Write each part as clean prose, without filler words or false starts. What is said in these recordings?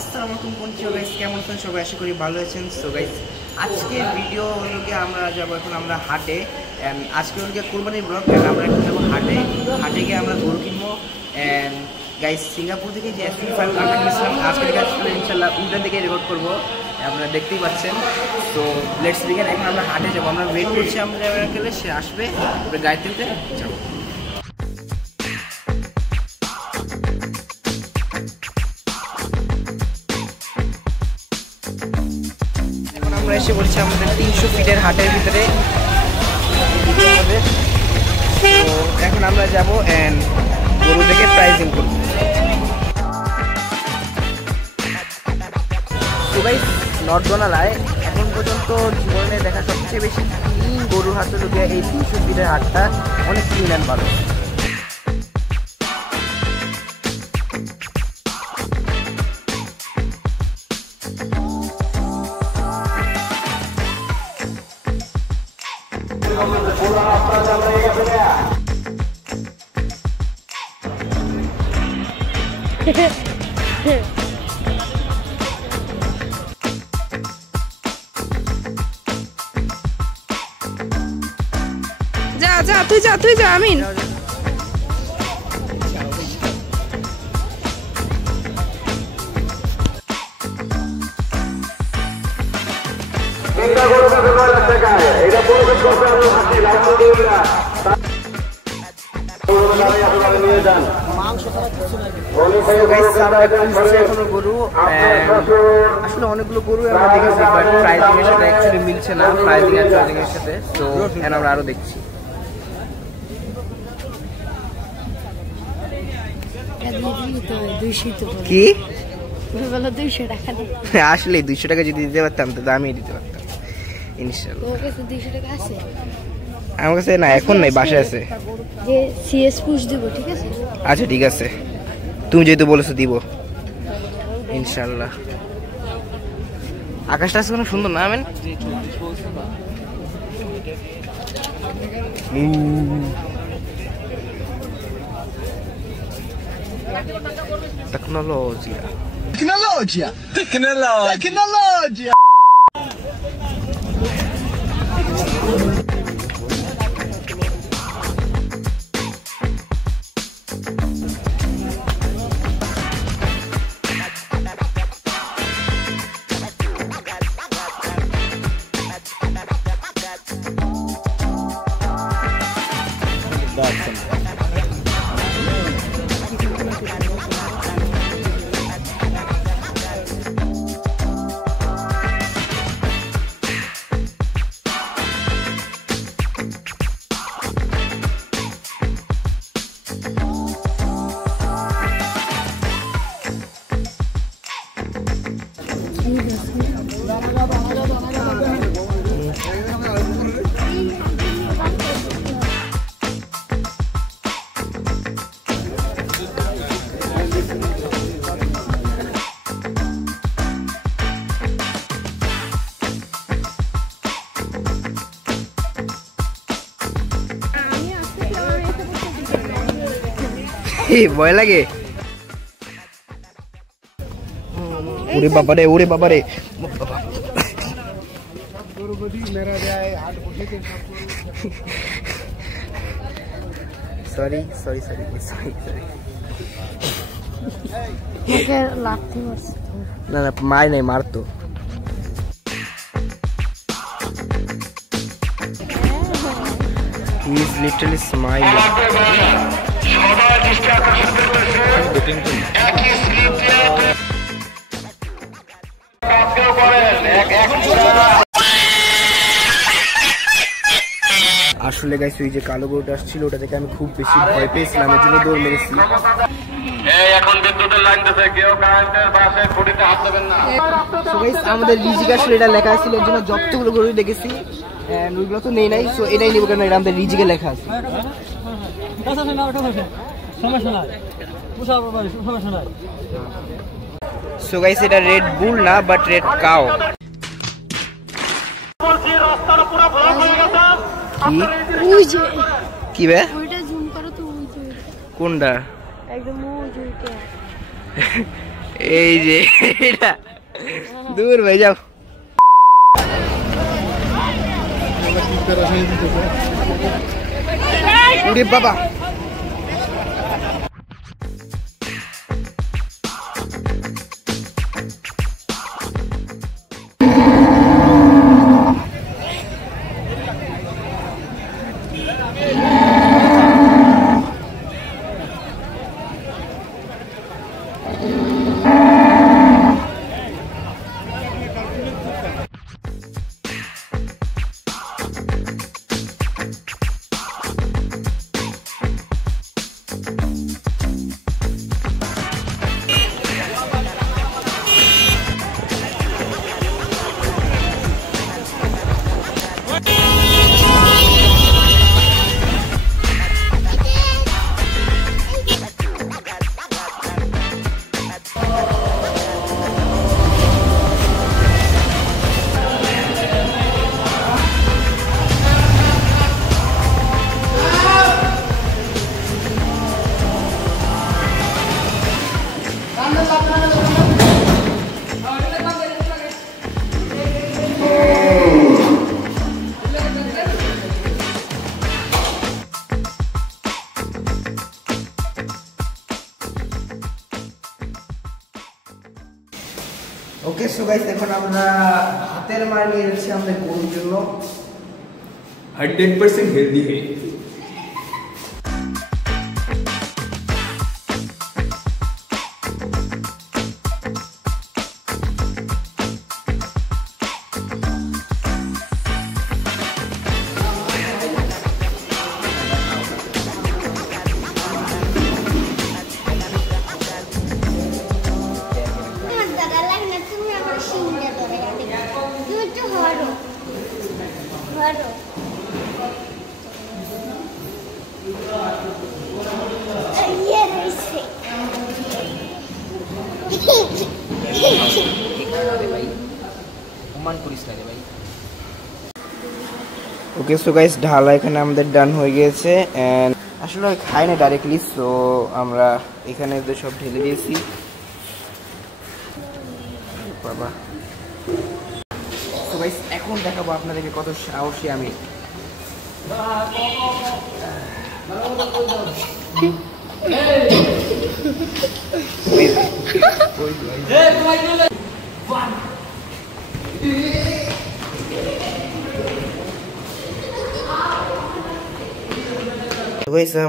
আসসালামু আলাইকুম বন্ধুরা, গাইস কেমন আছেন সবাই? আশা করি ভালো আছেন। সো গাইস আজকের ভিডিও হলো গিয়ে আমরা যাবো এখন আমরা হাটে। আজকে হলো গিয়ে কুরবানির ব্লগ। আমরা এখন যাবো হাটে গিয়ে আমরা গরু কিনবো। গাইস সিঙ্গাপুর থেকে যে S25 কারটা কিনেছিলাম আজকে ইনশাল্লাহ উল্টার দিকে রেকর্ড করবো, আপনারা দেখতেই পাচ্ছেন। তো লেটস বিগিন। এখন আমরা হাটে যাবো, আমরা ওয়েট করছি আমরা গেলে সে আসবে, আমরা গাড়ি তুলতে যাবো। আমরা এসে বলছি আমাদের 300 ফিটের হাটের ভিতরে। তো এখন আমরা যাবো এন্ড গরু থেকে প্রাইজিং করবো। তো গাইস নর্থগোনালায় এখন পর্যন্ত জীবনে দেখা সবচেয়ে বেশি ক্লিন গরুর হাট হলো গিয়ে এই 300 ফিটের হাটটা, অনেক ক্লিন অ্যান্ড ভালো। তুই যা আমিন। গরু আসলে অনেকগুলো গরু আমরা দেখেছি, বাট প্রাইজিং এর সাথে অ্যাকচুয়ালি মিলছে না, প্রাইজিং আর চার্জিং এর সাথে। তো আমরা আরো দেখছি। কি আসলে 200 টাকা যদি দিতে পারতাম তো আমি দিতে পারতাম ইনশাআল্লাহ। আমার কাছে না, এখন নাই, বাসায় আছে। আচ্ছা ঠিক আছে, তুমি যেহেতু বলেছো দিব ইনশাআল্লাহ। আকাশটা আছে কোনো সুন্দর না আমেন? Tecnologia. ভয় লাগে। ওরে বাবারে, ওরে বাবারে, sorry sorry sorry sorry sorry. না না মার নাই, মারতো। He is literally smiling. আসলে গাইস ওই যে কালো গরুটা আসছিল ওটা থেকে আমি খুব বেশি ভয় পেয়েছিলাম, এর জন্য দৌড় মেরেছি। আমাদের রিজিক আসলে এটা লেখা ছিল, এর জন্য যতগুলো গরু দেখেছি ওইগুলো তো নেই নাই, সো এটাই নিব, কারণ এটা আমাদের রিজিকে লেখা আছে। সো গাইস এটা রেড বুল না, বাট রেড কাউ। কি বে কোনটা? এই যে এটা দূর ভাই যাও। উরে বাবা ওকে। সো গাইস এখন আমরা হাতের মার নিয়ে যাচ্ছি আমাদের গরুর জন্য। 100% हेल्दी है। ওকে সো গাইস ঢালা এখানে আমাদের ডান হয়ে গিয়েছে এন্ড আসলে খাই না ডাইরেক্টলি, সো আমরা এখানে সব ঢেলে দিয়েছি। বাবা সো গাইস এখন দেখাবো আপনাদেরকে কত সাহসী আমি।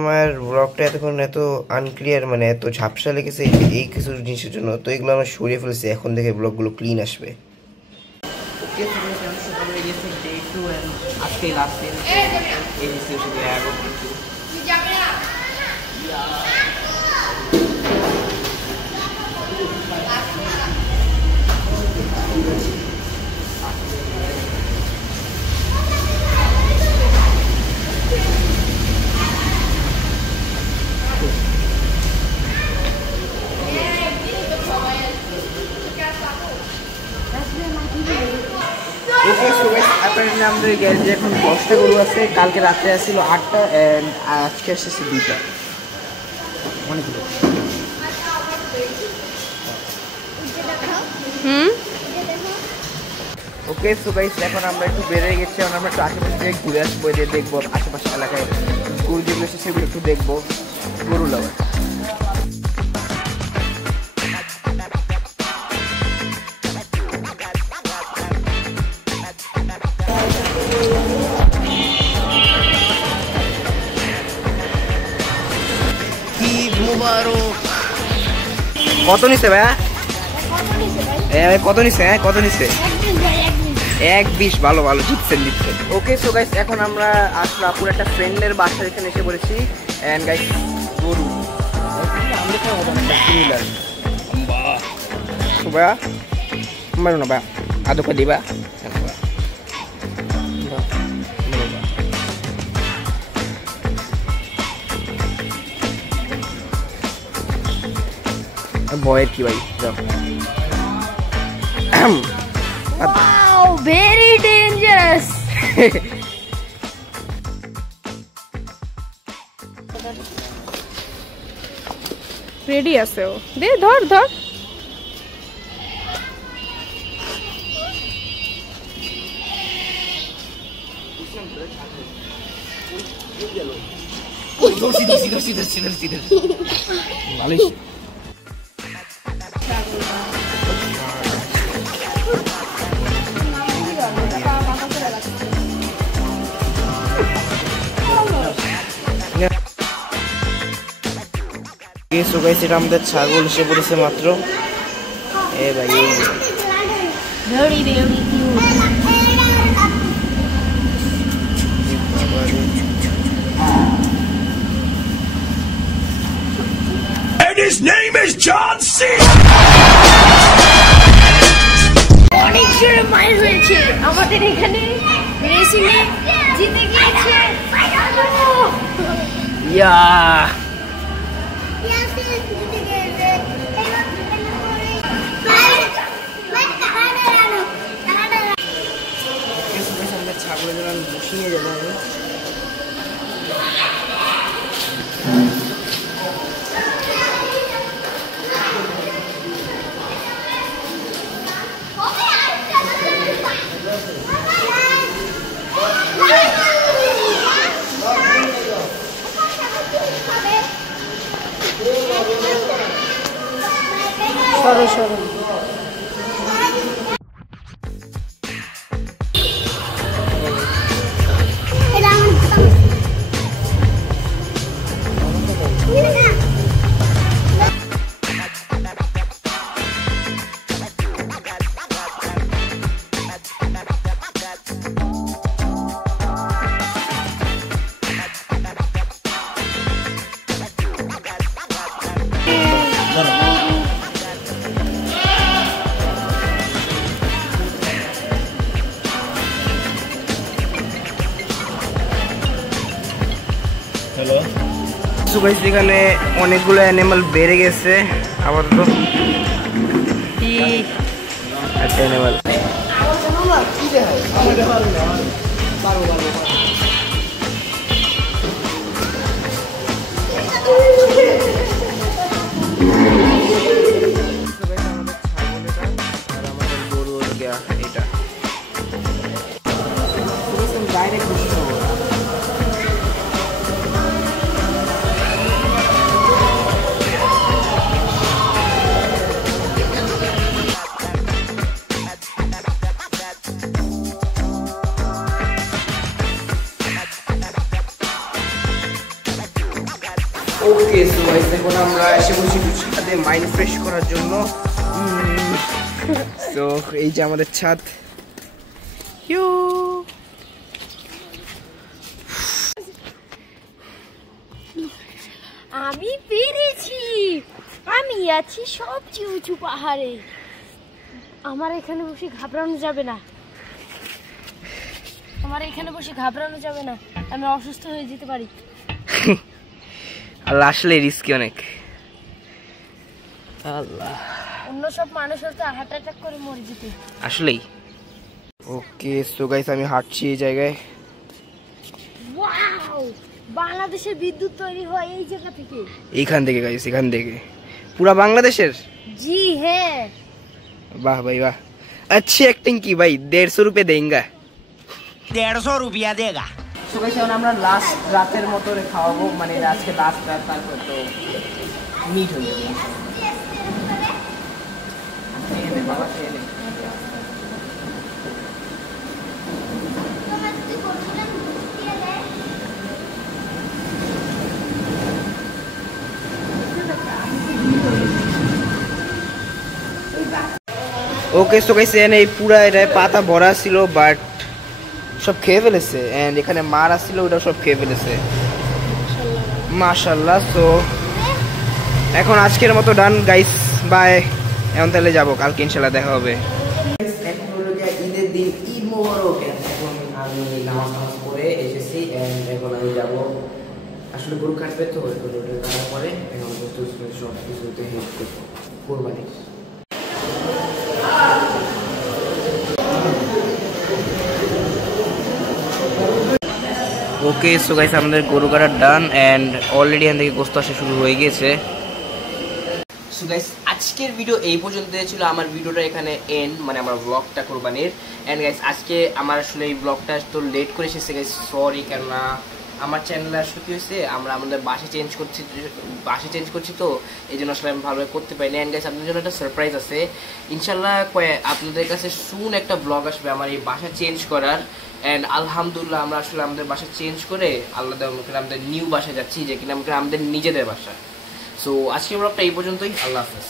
আমার ব্লগটা এতক্ষণ এত আনক্লিয়ার মানে এত ঝাপসা লেগেছে এই কিছু জিনিসের জন্য, তো এগুলো আমরা সরিয়ে ফেলেছি। এখন দেখে ব্লগগুলো ক্লিন আসবে। আমাদের গ্যারেজে এখন 10টা গরু আছে। কালকে রাত্রে আসছিল 8টা এন্ড আজকে আসছে 2টা। অনেকগুলো। ওকে সো গাইস এখন আমরা একটু বেরিয়ে গেছি, এখন আমরা একটু আশেপাশে থেকে ঘুরে আসবো, এদের দেখবো আশেপাশে এলাকায় গরু যেগুলো এসে সেগুলো একটু দেখবো। গরু লাভার কত নিছে ভাইয়া? কত নিছে? হ্যাঁ কত নিছে? 1.20। ভালো ভালো জিতছেন জিতছেন। ওকে সো গাইস এখন আমরা আসলে আপুর একটা ফ্রেন্ডের বাসার এখানে এসে পড়েছি এন্ড গাইস গরু ভাইয়া মারো না ভাইয়া আদৌ কা দিবা ভয়ের কি ভাই যাও। Wow, very dangerous. রেডি আছে ও, দে ধর ধর ভালোই এটা আমাদের ছাগল এসে পড়েছে মাত্র। এ ভাই And his name is John C. অনেক জোরে মাইল হয়েছে আমাদের এখানে রেসিং এ জিতে গিয়েছে ইয়া ছাগলের জন্য আমি বসিয়ে যাবো আমি। সরো সরো এখানে অনেকগুলো অ্যানিমাল বেড়ে গেছে আপাতত। একটা অ্যানিমাল এটা ওকে সো গাইস এখন আমরা এসে বসি ছাদে মাইন্ড ফ্রেশ করার জন্য। তো এই যে আমাদের ছাদ। আমি পেরেছি আমি আছি সবচেয়ে উঁচু পাহাড়ে আমার এখানে বসে ঘাবড়ানো যাবে না আমি অসুস্থ হয়ে যেতে পারি আল্লাহ আসলে রিস্কি অনেক আল্লাহ অন্য সব মানুষ হয়তো হার্ট অ্যাটাক করে মরে যেত আসলেই। ওকে সো গাইস আমি হাঁটছি এই জায়গায়। ওয়াও বাংলাদেশের বিদ্যুৎ তৈরি হয় এই জায়গা থেকে এইখান থেকে গাইস এখান থেকে পুরা বাংলাদেশের। জি হ্যাঁ वाह भाई वाह अच्छी एक्टिंग की भाई 150 रुपए देंगे 150 रुपया देगा। সো গাইস এখন আমরা লাস্ট রাতের মতো খাওয়াবো মানে আজকে লাস্ট রাত তারপর তো মিট হয়ে যাবে। বাবা খেয়ে নে। ওকে সো গাইস এখানে এই পুরা এটা পাতা ভরা ছিল বাট সব খেয়ে ফেলেছে এন্ড এখানে মারা ছিল ওটা সব খেয়ে ফেলেছে মাশাআল্লাহ। সো এখন আজকের মতো ডান গাইস বাই। এখন তাহলে যাবো কালকে ইনশাআল্লাহ দেখা হবে। এখন হলো ঈদের দিন ঈদ মোবারক। এখন আমি নামাজ পড়ে এসেছি এন্ড এখন আমি যাব আসলে গরু কাটবে তো ওটা কাটার পরে এখন সব কিছুতে হেল্প করবো কোরবানি। ওকে সো গাইস আমাদের গরু কাটার ডান এন্ড অলরেডি এখান থেকে গোস্ত আসা শুরু হয়ে গেছে। সো গাইস আজকের ভিডিও এই পর্যন্ত ছিল। আমার ভিডিওটা এখানে এন্ড, মানে আমার ব্লগটা কোরবানির এন্ড গাইস। আজকে আমার আসলে এই ব্লগটা তো লেট করে এসেছে গাইস, সরি। কেননা আমার চ্যানেলে আসলে কি হয়েছে, আমরা আমাদের বাসা চেঞ্জ করছি তো এই জন্য আসলে আমি ভালোভাবে করতে পারিনি। এন্ড গাইস আপনাদের জন্য একটা সারপ্রাইজ আছে ইনশাল্লাহ, আপনাদের কাছে সুন একটা ব্লগ আসবে আমার এই বাসা চেঞ্জ করার। অ্যান্ড আলহামদুলিল্লাহ আমরা আসলে আমাদের বাসা চেঞ্জ করে আল্লাহ আমাদের নিউ বাসায় যাচ্ছি, যে কিনা আমাদের নিজেদের বাসা। সো আজকের ব্লগটা এই পর্যন্তই, আল্লাহ হাফেজ।